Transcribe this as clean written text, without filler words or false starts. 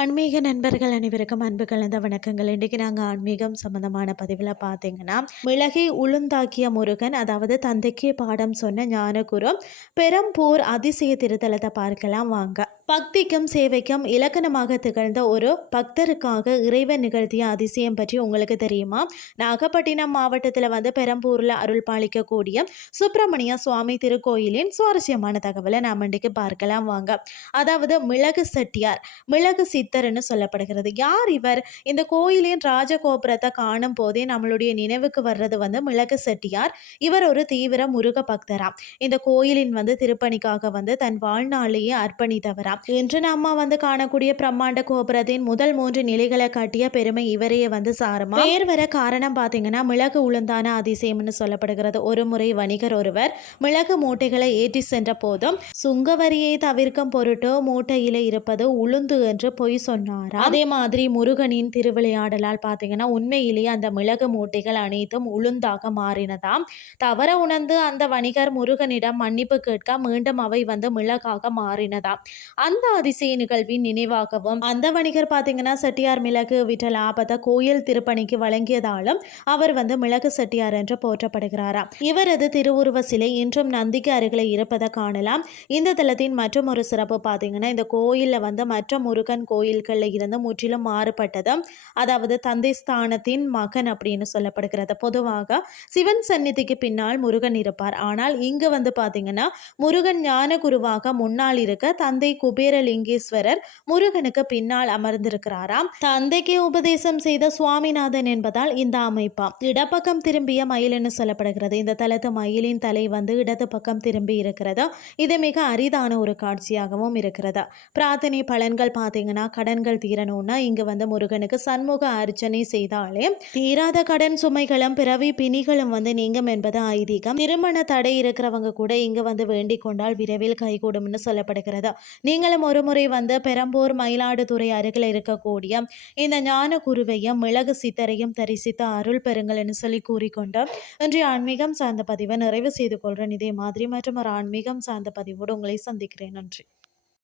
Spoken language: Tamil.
ஆன்மீக நண்பர்கள் அனைவருக்கும் அன்பு கலந்த வணக்கங்கள். இன்றைக்கு நாங்கள் ஆன்மீகம் சம்பந்தமான பதிவில் பார்த்தீங்கன்னா, மிளகை உளுந்தாக்கிய முருகன், அதாவது தந்தைக்கே பாடம் சொன்ன ஞானகுரு, பெரம்பூர் அதிசய திருத்தலத்தை பார்க்கலாம் வாங்க. பக்திக்கும் சேவைக்கும் இலக்கணமாக திகழ்ந்த ஒரு பக்தருக்காக இறைவன் நிகழ்த்திய அதிசயம் பற்றி உங்களுக்கு தெரியுமா? நாகப்பட்டினம் மாவட்டத்தில் பெரம்பூரில் அருள் பாலிக்கக்கூடிய சுப்பிரமணிய சுவாமி திருக்கோயிலின் சுவாரஸ்யமான தகவலை நாம் இன்றைக்கு பார்க்கலாம் வாங்க. அதாவது மிளகு செட்டியார், மிளகு சித்தர்னு சொல்லப்படுகிறது. யார் இவர்? இந்த கோயிலின் ராஜகோபுரத்தை காணும் போதே நம்மளுடைய நினைவுக்கு வர்றது மிளகு செட்டியார். இவர் ஒரு தீவிர முருக பக்தராம். இந்த கோயிலின் திருப்பணிக்காக தன் வாழ்நாளையே அர்ப்பணித்தவராம். இன்று நம்ம காணக்கூடிய பிரம்மாண்ட கோபுரத்தின் முதல் 3 நிலைகளை காட்டிய பெருமை இவரையே சாருமா. பேர் வர காரணம் பார்த்தீங்கன்னா மிளகு உளுந்தான அதிசயம்னு சொல்லப்படுகிறது. ஒரு முறை வணிகர் ஒருவர் மிளகு மூட்டைகளை ஏற்றி சென்ற போதும் சுங்கவரியை தவிர்க்கும் பொருட்டு மூட்டையில இருப்பது உளுந்து என்று பொய் சொன்னாரா. அதே மாதிரி முருகனின் திருவிளையாடலால் பார்த்தீங்கன்னா உண்மையிலேயே அந்த மிளகு மூட்டைகள் அனைத்தும் உளுந்தாக மாறினதாம். தவற உணர்ந்து அந்த வணிகர் முருகனிடம் மன்னிப்பு கேட்க மீண்டும் அவை மிளகாக மாறினதாம். அந்த அதிசய நிகழ்வின் நினைவாகவும் அந்த வணிகர் பார்த்தீங்கன்னா செட்டியார் மிளகு விட்ட லாபத்தை கோயில் திருப்பணிக்கு வழங்கியதாலும் அவர் மிளகு செட்டியார் என்று போற்றப்படுகிறாராம். இவரது திருவுருவ சிலை இன்றும் நந்திக்கு அருகில் இருப்பதை காணலாம். இந்த தலத்தின் மற்றும் ஒரு சிறப்பு பார்த்தீங்கன்னா இந்த கோயிலில் மற்ற முருகன் கோயில்களில் இருந்து முற்றிலும் மாறுபட்டது. அதாவது தந்தை ஸ்தானத்தின் மகன் அப்படின்னு சொல்லப்படுகிறது. பொதுவாக சிவன் சந்நிதிக்கு பின்னால் முருகன் இருப்பார். ஆனால் இங்கு பார்த்தீங்கன்னா முருகன் ஞான குருவாக முன்னால் இருக்க தந்தை குபேரலிங்கேஸ்வரர் முருகனுக்கு பின்னால் அமர்ந்திருக்கிறாராம். தந்தைக்கு உபதேசம் செய்த சுவாமிநாதன் என்பதால் இந்த அமைப்பாம். இடப்பக்கம் திரும்பிய மயில் என்று சொல்லப்படுகிறது. இந்த தலத்து மயிலின் தலை இடது பக்கம் திரும்பி இருக்கிறது. இது மிக அரிதான ஒரு காட்சியாகவும் இருக்கிறது. பிரார்த்தனை பலன்கள் பார்த்தீங்கன்னா கடன்கள் தீரணும்னா இங்கு முருகனுக்கு சண்முக அர்ச்சனை செய்தாலே தீராத கடன் சுமைகளும் பிறவி பிணிகளும் நீங்கும் என்பது ஐதீகம். திருமண தடை இருக்கிறவங்க கூட இங்கு வேண்டிக் கொண்டால் விரைவில் கைகூடும்னு சொல்லப்படுகிறது. நீங்களும் ஒரு முறை பெரம்பூர் மயிலாடுதுறை அருகில் இருக்கக்கூடிய இந்த ஞான குருவையும் மிளகு சித்தரையும் தரிசித்து அருள் பெறுங்கள் என்று சொல்லி கூறிக்கொண்டு இன்றைய ஆன்மீகம் சார்ந்த பதிவை நிறைவு செய்து கொள்கிறேன். இதே மாதிரி மற்றும் ஒரு ஆன்மீகம் சார்ந்த பதிவோடு உங்களை சந்திக்கிறேன். நன்றி.